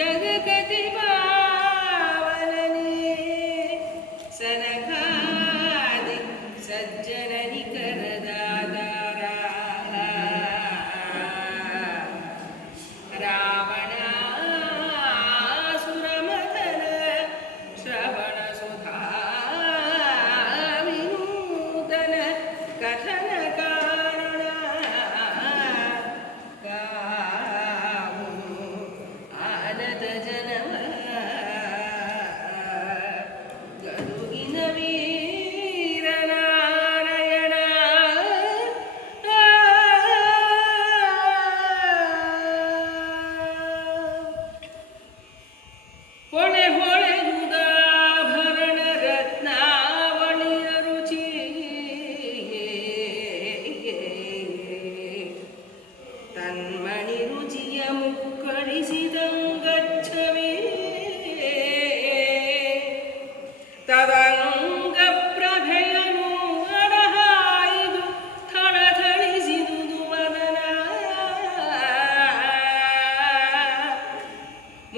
जग के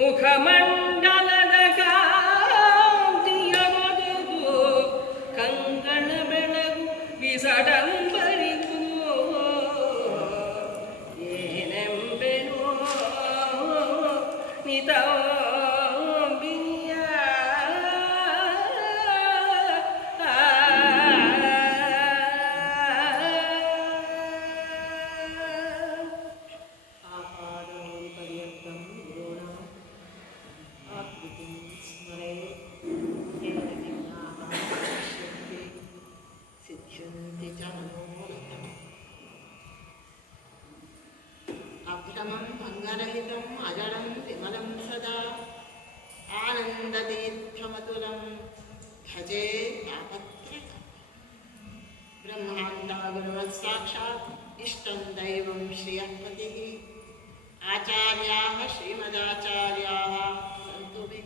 മുഖമണ്ഡ अभ्रमं भङ्गरहितम् अजडं विमलं सदा। आनन्दतीर्थमतुलं भजे तापत्रयम् ब्रह्माण्डा गुरुवत् साक्षात् इष्टं दैवं श्रियःपतिः। आचार्याः, श्रीमदाचार्याः सन्तु मे।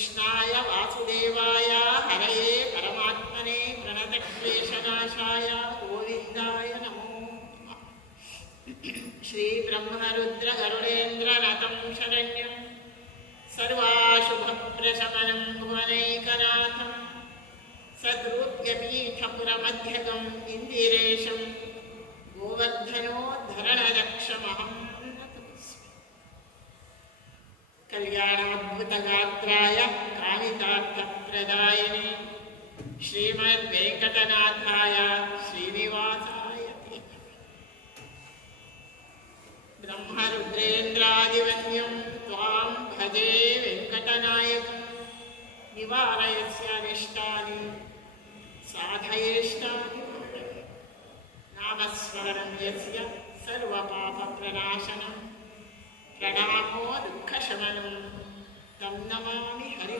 कृष्णाय वासुदेवाय हरये परमात्मने प्रणतक्लेशनाशाय गोविन्दाय नमो श्रीब्रह्मरुद्रगरुडेन्द्ररतं शरण्यं सर्वाशुभप्रशमनं भुवनैकनाथं सद्रूप्यपीठपुरमध्यगम् इन्दिरेशं गोवर्धनोद्धरणरक्षमहं కళ్యాణాద్భుతగాత్రాయ కాళితార్థప్రదాయని శ్రీమద్వేంకటనాథాయ శ్రీనివాసాయ బ్రహ్మరుద్రేంద్రాదివన్యం త్వాం భజే వెంకటనాయకం నివారయస్యనిష్టాని సాధయేష్టాని నామస్మరణం యస్య సర్వపాపప్రనాశనం ప్రణామో శరణం తం నమామి హరి